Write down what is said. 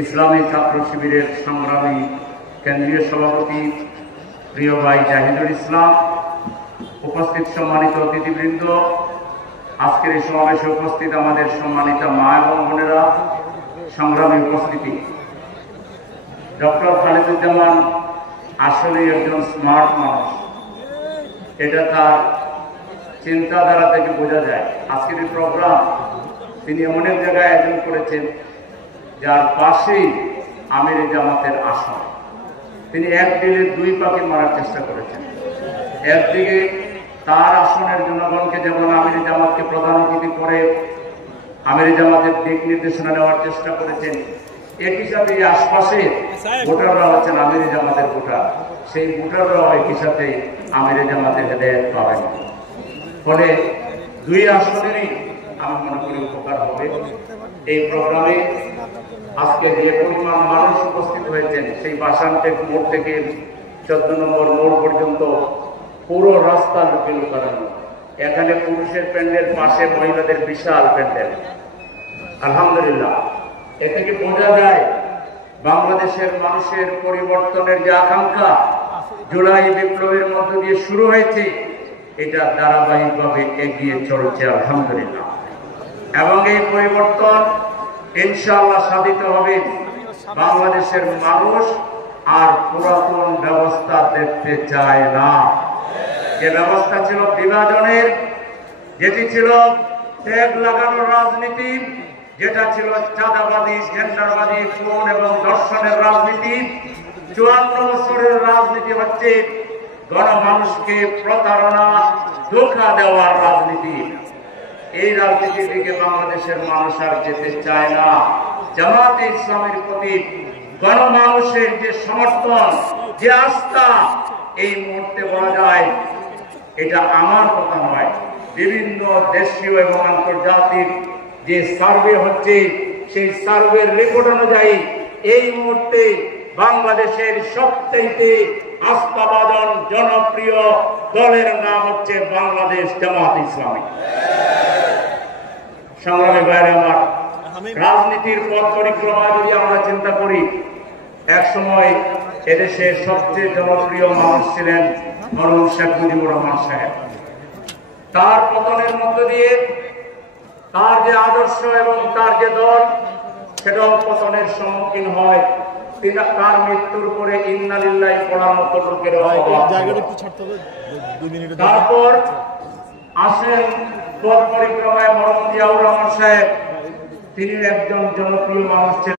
ইসলামী ছাত্র শিবিরের সংগ্রামী কেন্দ্রীয় সভাপতি প্রিয় ভাই জাহিদুল ইসলাম, উপস্থিত সম্মানিত অতিথিবৃন্দ, আজকের এই সমাবেশে উপস্থিত আমাদের সম্মানিত মা এবং বোনেরা, সংগ্রামী উপস্থিতি। ডক্টর খালিদুজ্জামান আসলে একজন স্মার্ট মানুষ, এটা তার চিন্তাধারা থেকে বোঝা যায়। আজকের এই প্রোগ্রাম তিনি এমন এক জায়গায় আয়োজন করেছেন যার পাশেই আমির জামাতের আসন। তিনি এক দিলে দুই পাখি মারার চেষ্টা করেছেন। একদিকে তার আসনের জনগণকে যেমন আমির জামাতকে প্রধান অতিথি করে আমির জামাতের দিক নির্দেশনা নেওয়ার চেষ্টা করেছেন, একই সাথে আশপাশে ভোটাররা হচ্ছেন আমির জামাতের ভোটার, সেই ভোটাররাও একই সাথে আমির জামাতের হেদায়েত পাবেন। ফলে দুই আসনেরই আমি মনে করি উপকার হবে। এই প্রোগ্রামে আজকে যে পরিমাণ মানুষ উপস্থিত হয়েছেন, সেই বাসানটেক মোড় থেকে 14 নম্বর মোড় পর্যন্ত পুরো রাস্তা লোকে লুকানো। এখানে পুরুষের প্যান্ডেল, পাশে মহিলাদের বিশাল প্যান্ডেল। আলহামদুলিল্লাহ, এ থেকে বোঝা যায় বাংলাদেশের মানুষের পরিবর্তনের যে আকাঙ্ক্ষা জুলাই বিপ্লবের মধ্য দিয়ে শুরু হয়েছে, এটা ধারাবাহিকভাবে এগিয়ে চলছে আলহামদুলিল্লাহ। এবং এই পরিবর্তন ইনশাআল্লাহ সাধিত হবে। বাংলাদেশের মানুষ আর পুরাতন ব্যবস্থা দেখতে চায় না। যে ব্যবস্থা ছিল বিভাজনের, যেটি ছিল ট্যাগ লাগানোর রাজনীতি, যেটা ছিল চাঁদাবাদী, জেন্ডারবাদী, খুন এবং ধর্ষণের রাজনীতি, 54 বছরের রাজনীতি হচ্ছে গণমানুষকে প্রতারণা, ধোঁকা দেওয়ার রাজনীতি। এই রাজনীতির দিকে বাংলাদেশের মানুষ আর যেতে চায় না। জামাতে ইসলামের প্রতি গণমানুষের যে সমর্থন, যে আস্থা, এই মুহূর্তে বলা যায় এটা আমার কথা নয়, বিভিন্ন দেশীয় এবং আন্তর্জাতিক যে সার্ভে হচ্ছে, সেই সার্ভের রিপোর্ট অনুযায়ী এই মুহূর্তে বাংলাদেশের সবচেয়ে আস্থাভাজন জনপ্রিয় দলের নাম হচ্ছে বাংলাদেশ জামাত ইসলামী। সংগ্রামী ভাইরা আমার, রাজনীতির পথ পরিক্রমা যদি আমরা চিন্তা করি, এক সময় এদেশের সবচেয়ে জনপ্রিয় মানুষ ছিলেন মরহুম শেখ মুজিবুর রহমান সাহেব। তার পতনের মধ্য দিয়ে তার যে আদর্শ এবং তার যে দল, সেটাও পতনের সম্মুখীন হয়। তার মৃত্যুর পরে ইন্না লিল্লাহি পড়ার মতো লোকের তারপর আসেন পথ পরিক্রমায় মরহুম জিয়াউর রহমান সাহেব। তিনি একজন জনপ্রিয় মানুষ ছিলেন।